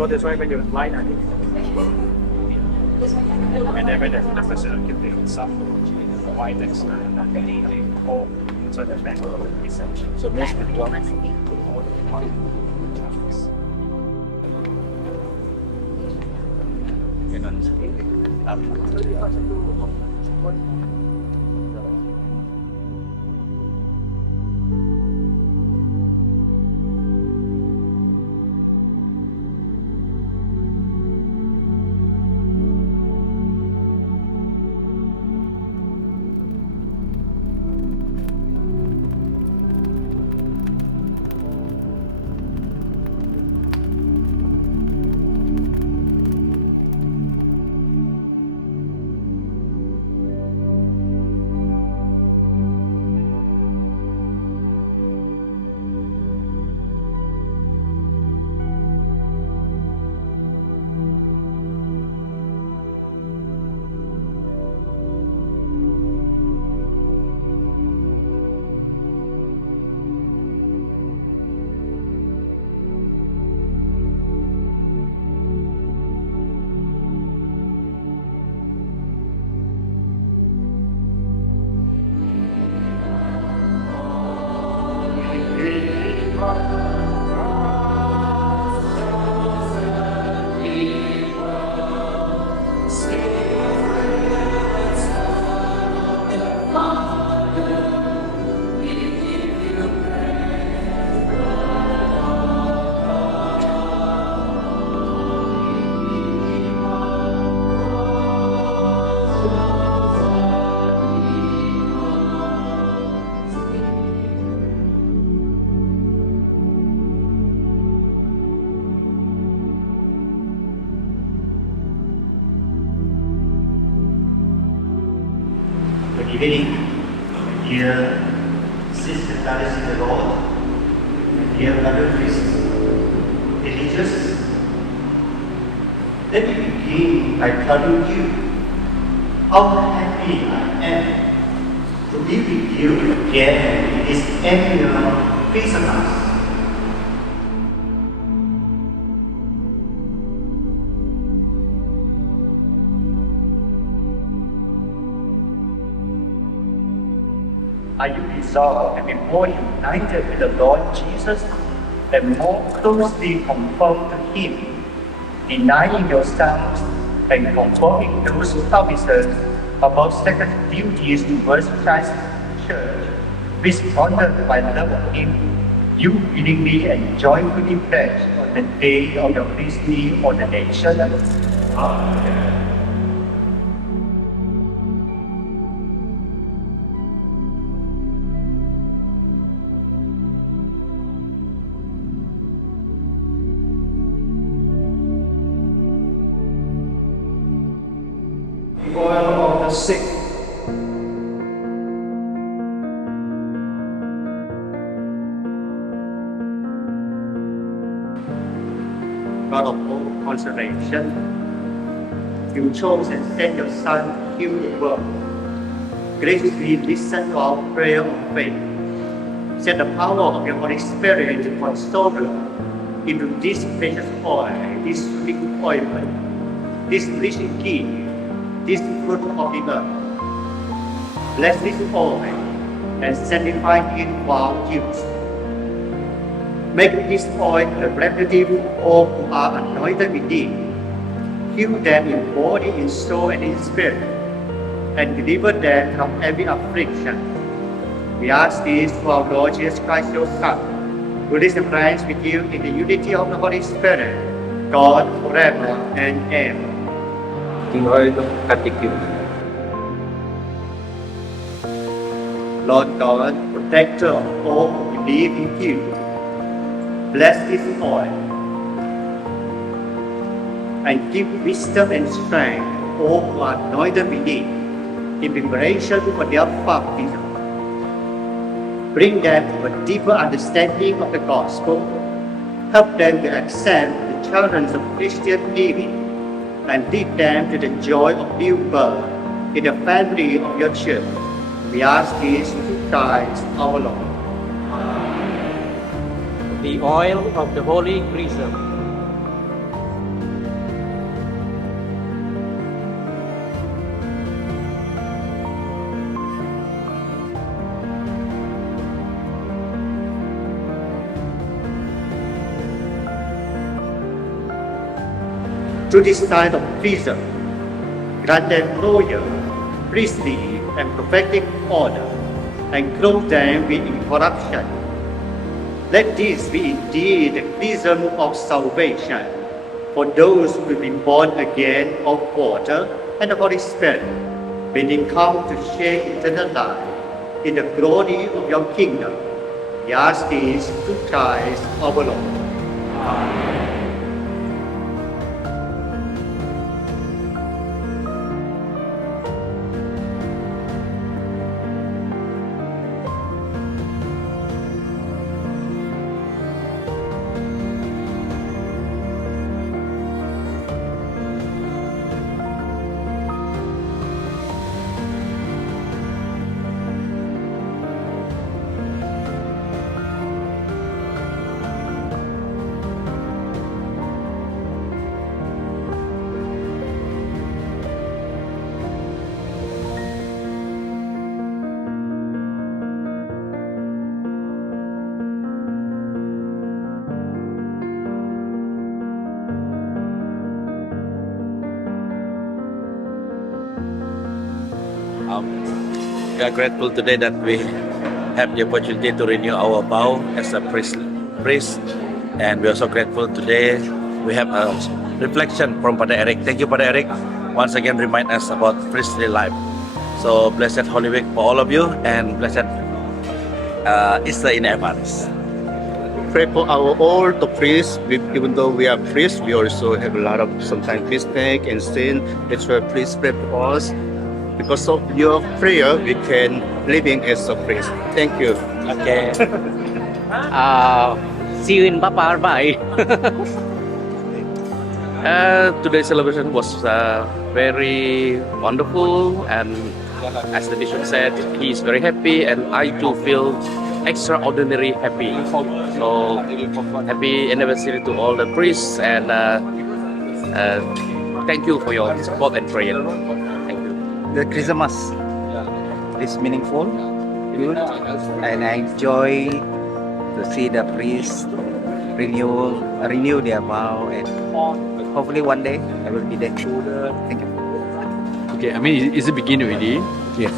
So that's why when you line I think and then when there's a facility they will some white text or so the back is so basically Good evening, dear Sister Alice in the Lord, dear Brother Chrism, religious. Let me begin by telling you how happy I am to be with you again in this annual Christmas. Are you resolved to be more united with the Lord Jesus and more closely conformed to Him, denying yourselves and conforming those promises about sacred duties towards Christ's Church, which honored by love of Him, you willingly and joyfully pledge on the day of your priestly ordination? Amen. Oil of the sick. God of all consolation, you chose and sent your Son to heal the world. Graciously listen to our prayer of faith. Send the power of your Holy Spirit to console into this precious oil, this sweet ointment, this rich gift, this fruit of the earth. Bless this oil and sanctify it for our use. Make this oil a representative of all who are anointed with it. Heal them in body, in soul, and in spirit, and deliver them from every affliction. We ask this through our Lord Jesus Christ, your Son, who lives and reigns with you in the unity of the Holy Spirit, God forever and ever. Lord God, protector of all who believe in you, bless this oil and give wisdom and strength to all who are anointed with it in preparation for their baptism. Bring them to a deeper understanding of the gospel. Help them to accept the challenges of Christian living and lead them to the joy of new birth in the family of your church. We ask this through Christ our Lord. The oil of the Holy Chrism. Through this sign of Chrism, grant them royal, priestly, and prophetic honor, and clothe them with incorruption. Let this be indeed the chrism of salvation for those who will be born again of water and the Holy Spirit, when they come to share eternal life in the glory of your kingdom. We ask this through Christ our Lord. Amen. We are grateful today that we have the opportunity to renew our vow as a priest, and we are also grateful today we have a reflection from Father Eric. Thank you, Father Eric, once again remind us about priestly life. So blessed Holy Week for all of you, and blessed Easter in advance. Pray for our all the priests. Even though we are priests, we also have a lot of sometimes mistake and sin. That's why please pray for us. Because of your prayer, we can living as a priest. Thank you. Okay. See you in Papa. Bye. Today's celebration was very wonderful, and as the bishop said, he is very happy, and I too feel extraordinary happy. So happy anniversary to all the priests, and thank you for your support and prayer. Thank you. The Christmas is meaningful, good, and I enjoy to see the priests renew their vow, and hopefully one day I will be there. Thank you. Okay, I mean, is it beginning already? Yes.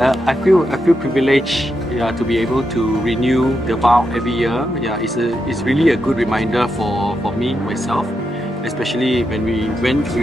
I feel privileged, to be able to renew the vow every year. It's really a good reminder for me myself, especially when we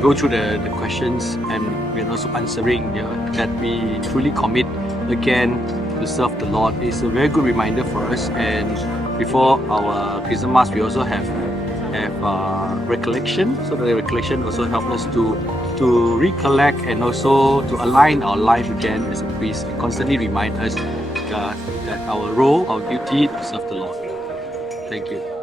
go through the questions and we're also answering, that we truly commit again to serve the Lord. It's a very good reminder for us. And before our Christmas, we also have recollection. So the recollection also helps us to recollect and also to align our life again as a priest. It constantly remind us that our role, our duty to serve the Lord. Thank you.